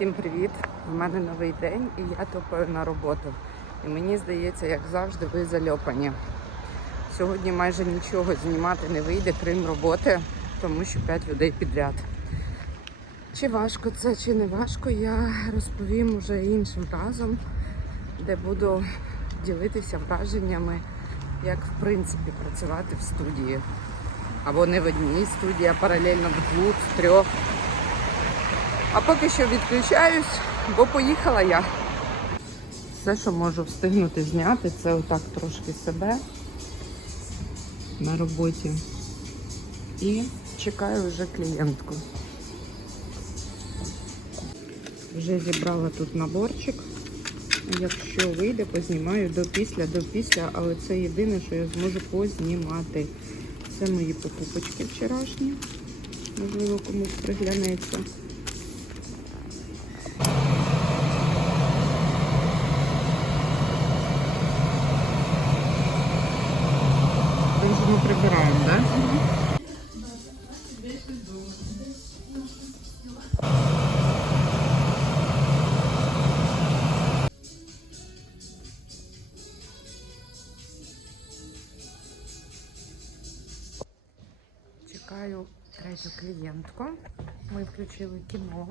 Всім привіт! У мене новий день і я топаю на роботу. І мені здається, як завжди, ви зальопані. Сьогодні майже нічого знімати не вийде, крім роботи, тому що 5 людей підряд. Чи важко це, чи не важко, я розповім уже іншим разом, де буду ділитися враженнями, як в принципі працювати в студії. Або не в одній студії, а паралельно в двох, в трьох. А поки що відключаюсь, бо поїхала я. Все, що можу встигнути зняти, це отак трошки себе на роботі. І чекаю вже клієнтку. Вже зібрала тут наборчик. Якщо вийде, познімаю до після, до після, але це єдине, що я зможу познімати. Це мої покупочки вчорашні. Можливо, комусь приглянеться. Чекаю третю клієнтку. Ми включили кіно.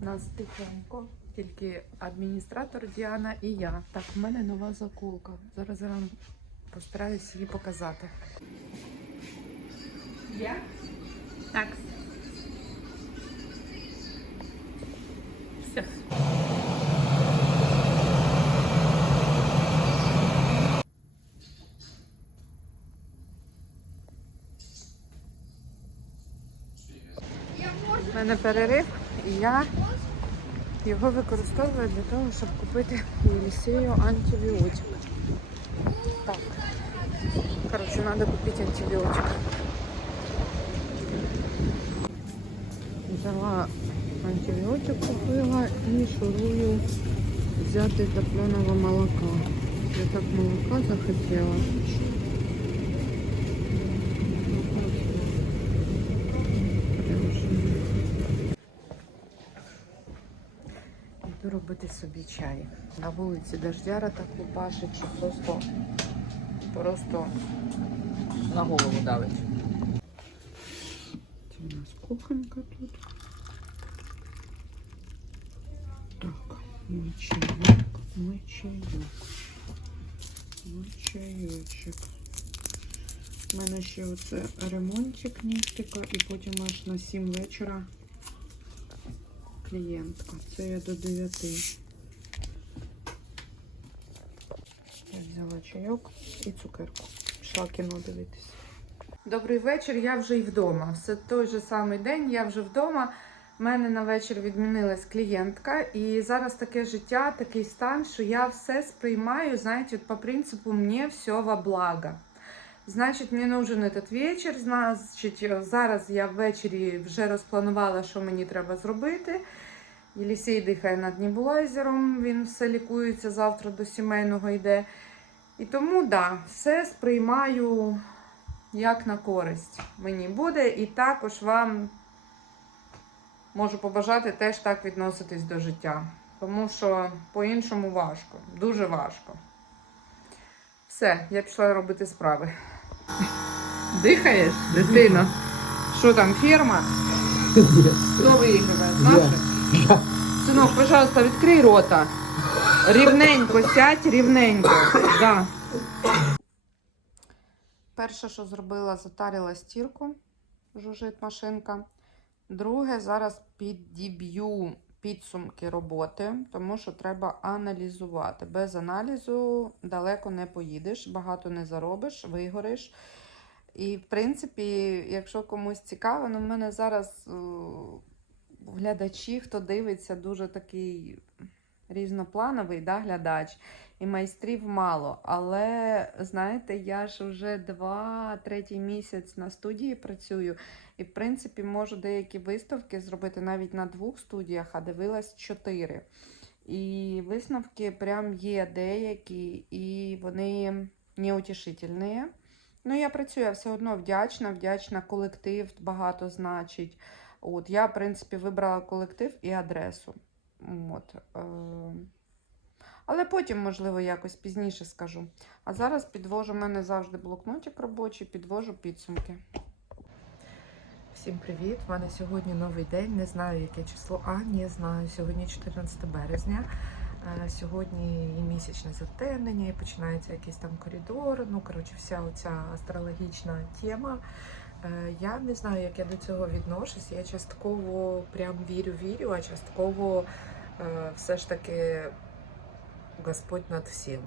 Нас тихенько, тільки адміністратор Діана і я. Так, в мене нова заколка. Зараз я вам постараюсь її показати. Я? Так. Все. Мене перерив, і я його використовую для того, щоб купити Єлісею антибіотик. Так. Короче, треба купити антибіотик. Взяла антибіотик, купила і шурую взяти топленого молока. Я так молока захотіла. Робити собі чай. На вулиці дождяра так лупашить, що просто, просто на голову давить. Це у нас кухонька тут. Так, мій чайок, мій чайок. Мій чайочок. У мене ще оце ремонтик нігтика і потім аж на 7 вечора клієнтка. Це я до 9. Я взяла чайок і цукерку. Пішла кіно дивитися. Добрий вечір, я вже і вдома. Все той же самий день, я вже вдома. У мене на вечір відмінилась клієнтка, і зараз таке життя, такий стан, що я все сприймаю, знаєте, от по принципу мені все во благо. Значить, мені нужен этот вечір. Значить, зараз я ввечері вже розпланувала, що мені треба зробити. Єлісей дихає над небулайзером, він все лікується, завтра до сімейного йде. І тому, да, все сприймаю як на користь мені буде. І також вам можу побажати теж так відноситись до життя. Тому що по-іншому важко, дуже важко. Все, я пішла робити справи. Дихаєш, дитино? Що там, ферма? Хто виіграє? Наші? Синок, пожалуйста, відкрий рота. Рівненько, сядь, рівненько. Да. Перше, що зробила, затарила стірку, жужить машинка. Друге, зараз підіб'ю підсумки роботи, тому що треба аналізувати. Без аналізу далеко не поїдеш, багато не заробиш, вигориш. І, в принципі, якщо комусь цікаво, ну в мене зараз о, глядачі, хто дивиться, дуже такий різноплановий да, глядач, і майстрів мало. Але знаєте, я ж вже два, третій місяць на студії працюю, і в принципі можу деякі виставки зробити навіть на двох студіях, а дивилась чотири. І висновки прям є деякі, і вони неутішительні. Ну, я працюю, я все одно вдячна, вдячна колектив, багато значить. От, я, в принципі, вибрала колектив і адресу. От, е... Але потім, можливо, якось пізніше скажу. А зараз підвожу в мене завжди блокнотик робочий, підвожу підсумки. Всім привіт! У мене сьогодні новий день. Не знаю, яке число. А, не знаю. Сьогодні 14 березня. Е, Сьогодні і місячне затемнення, і починається якийсь там коридор. Ну, коротше, вся оця астрологічна тема. Е, Я не знаю, як я до цього відношусь. Я частково прям вірю-вірю, а частково е, все ж таки Господь над всім.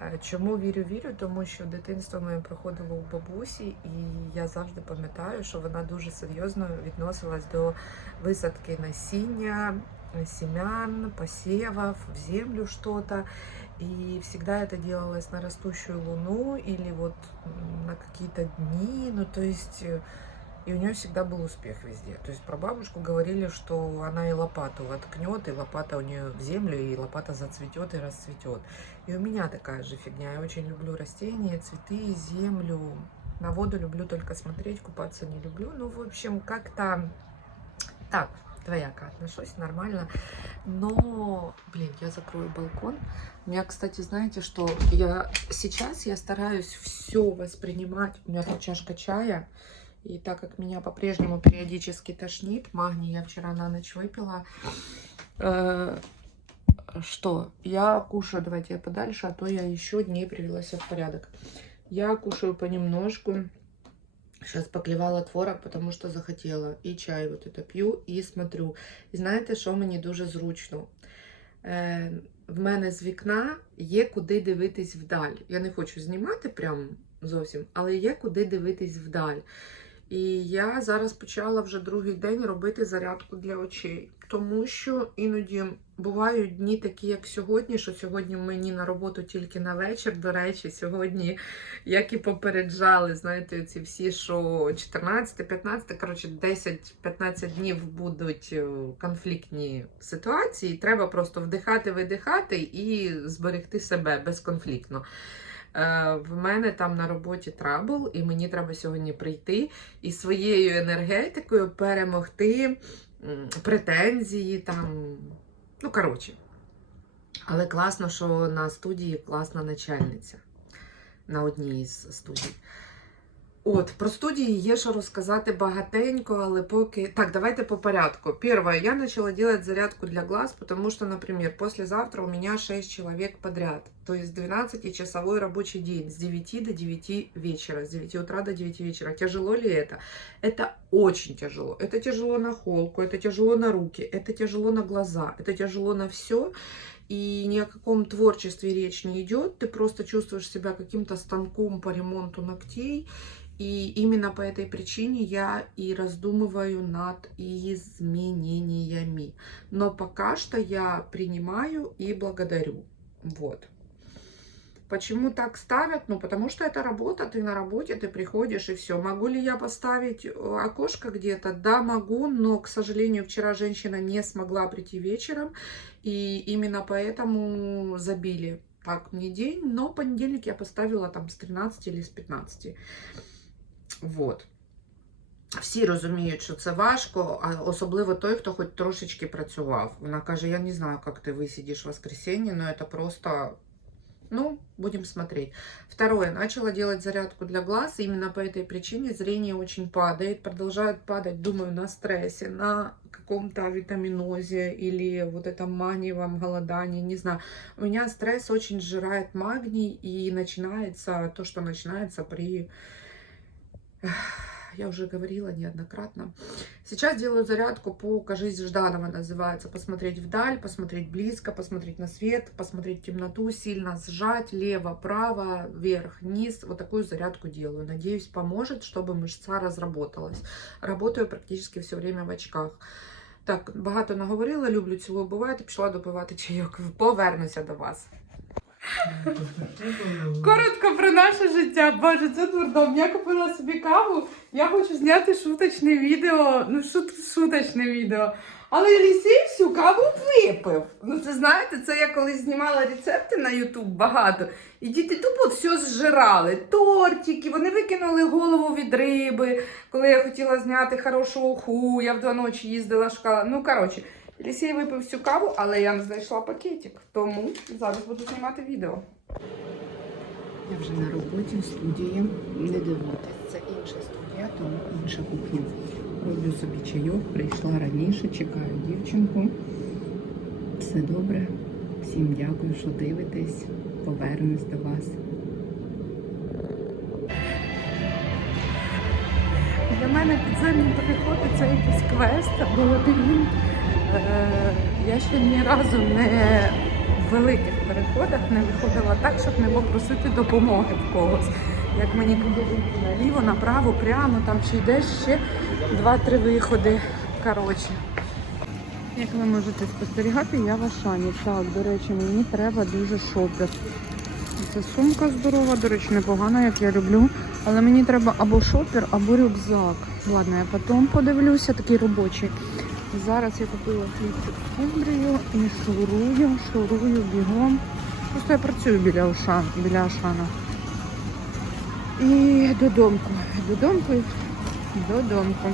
Е, Чому вірю, вірю? Тому що дитинство моє проходило у бабусі, і я завжди пам'ятаю, що вона дуже серйозно відносилась до висадки насіння, семян, посевов, в землю что-то. И всегда это делалось на растущую луну или вот на какие-то дни. Ну, то э, и у нее всегда был успех везде. То есть про бабушку говорили, что она и лопату воткнет, и лопата у нее в землю, и лопата зацветет и расцветет. И у меня такая же фигня. Я очень люблю растения, цветы, землю. На воду люблю только смотреть, купаться не люблю. Ну, в общем, как-то так, двояко отношусь, нормально. Но, блин, я закрою балкон. У меня, кстати, знаете, что я сейчас я стараюсь все воспринимать. У меня тут чашка чая. И так как меня по-прежнему периодически тошнит, магний я вчера на ночь выпила, э, что я кушаю, давайте я подальше, а то я еще не привела себя в порядок. Я кушаю понемножку. Сейчас поклевала творог, потому що захотіла. І чай вот это п'ю і смотрю. І знаєте, що мені дуже зручно? Е, в мене з вікна є куди дивитись вдаль. Я не хочу знімати прям зовсім, але є куди дивитись вдаль. І я зараз почала вже другий день робити зарядку для очей. Тому що іноді бувають дні такі, як сьогодні, що сьогодні мені на роботу тільки на вечір. До речі, сьогодні, як і попереджали, знаєте, ці всі, що 14-15, коротше, 10-15 днів будуть е, конфліктні ситуації. Треба просто вдихати, видихати і зберегти себе безконфліктно. Е, В мене там на роботі трабл, і мені треба сьогодні прийти і своєю енергетикою перемогти претензії там. Ну, коротше. Але класно, що на студії класна начальниця. На одній із студій. От, про студії є що розказати багатенько, але поки... Так, давайте по порядку. Первое, я начала делать зарядку для глаз, потому что, например, послезавтра у меня 6 человек подряд. То есть 12-часовой рабочий день с 9 до 9 вечера, с 9 утра до 9 вечера. Тяжело ли это? Это очень тяжело. Это тяжело на холку, это тяжело на руки, это тяжело на глаза, это тяжело на все. И ни о каком творчестве речь не идет. Ты просто чувствуешь себя каким-то станком по ремонту ногтей. и именно по этой причине я и раздумываю над изменениями. Но пока что я принимаю и благодарю. Вот. Почему так ставят? Ну, потому что это работа, ты на работе, ты приходишь и все. Могу ли я поставить э, окошко где-то? Да, могу, но, к сожалению, вчера женщина не смогла прийти вечером, и именно поэтому забили так мне день, но понедельник я поставила там с 13 или с 15. Вот. Всі розуміють, що це важко, а особливо той, хто хоч трошечки працював. Вона каже: я не знаю, як ти висидиш в воскресенье, но это просто. Ну, будем смотреть. Второе. Начала делать зарядку для глаз. Именно по этой причине зрение очень падает. Продолжает падать, думаю, на стрессе, на каком-то витаминозе или вот этом маниевом голодании, не знаю. У меня стресс очень сжирает магний, и начинается то, что начинается при я уже говорила неоднократно. Сейчас делаю зарядку по «Кажись Жданова» называется. Посмотреть вдаль, посмотреть близко, посмотреть на свет, посмотреть в темноту, сильно сжать, лево, право, вверх, низ. Вот такую зарядку делаю. Надеюсь, поможет, чтобы мышца разработалась. Работаю практически все время в очках. Так, багато наговорила, люблю, цілую, буває, пішла допивати чайок. Повернуся до вас. Коротко про наше життя. Боже, це дурдом. Я купила собі каву. Я хочу зняти шуточне відео. Ну, шут, шуточне відео. Але Лісій всю каву випив. Ну, це знаєте, це я колись знімала рецепти на Ютуб багато. І діти тупо все зжирали. Тортики, вони викинули голову від риби, коли я хотіла зняти хорошу уху, я в два ночі їздила шукала. Ну, коротше, Лісій випив всю каву, але я не знайшла пакетик. Тому зараз буду знімати відео. Я вже на роботі в студії. Не дивуйтесь, це інша студія, тому інша кухня. Роблю собі чайок, прийшла раніше, чекаю дівчинку. Все добре. Всім дякую, що дивитесь. Повернусь до вас. Для мене підземні переходи це якийсь квест або лабіринт. Е, Я ще ні разу не в великих переходах не виходила так, щоб не попросити допомоги в когось. Як мені подобається наліво, направо, прямо, там чи йдеш ще два-три виходи. Коротше. Як ви можете спостерігати, я в Ашані. Так, до речі, мені треба дуже шопер. Це сумка здорова, до речі, непогана, як я люблю. Але мені треба або шопер, або рюкзак. Ладно, я потім подивлюся, такий робочий. Зараз я купила хлібчик кумбрію і шурую, шурую бігом. Просто я працюю біля Ошан, біля Ашана. І додомку. Додомку, додомку.